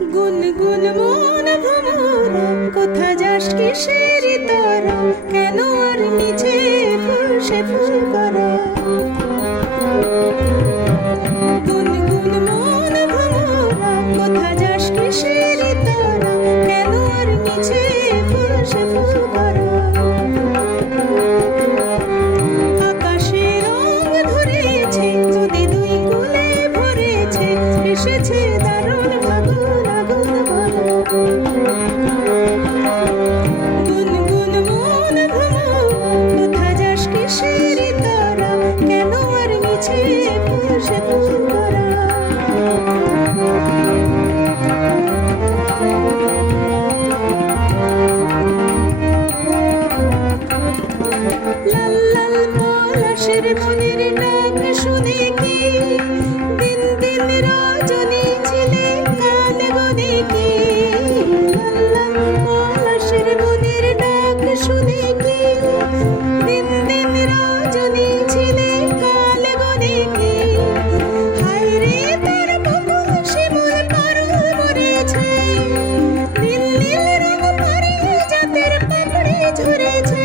গুনগুন মন ভ্রমরা, কোথা যাস কিসের তারা? কেন আর নিচে ফুসে ফুল করা? গুনগুন মন ভ্রমরা, কোথা যাস কিসের তারা? কেন আর নিচে ফুসে ফুল করা? পলাশের মনের ডাক শুনে কি? দিন দিন রজনী ছিলে, কাল গনে কি? লাল মনের ডাক শুনে কি? দিন দিন রজনী ছিলে, কাল গনে কি? হায় রে তার বকুল শিমুল পারুল মরেছে নীল নীল রং পারিজাতের পাপড়ি ঝরেছে।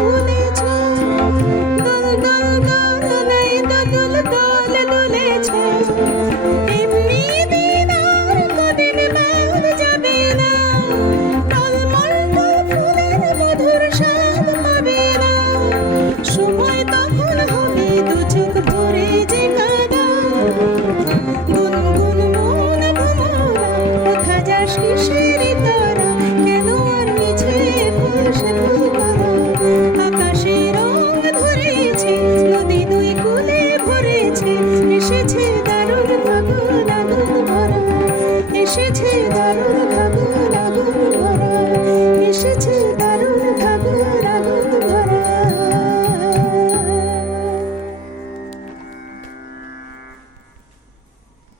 слышите?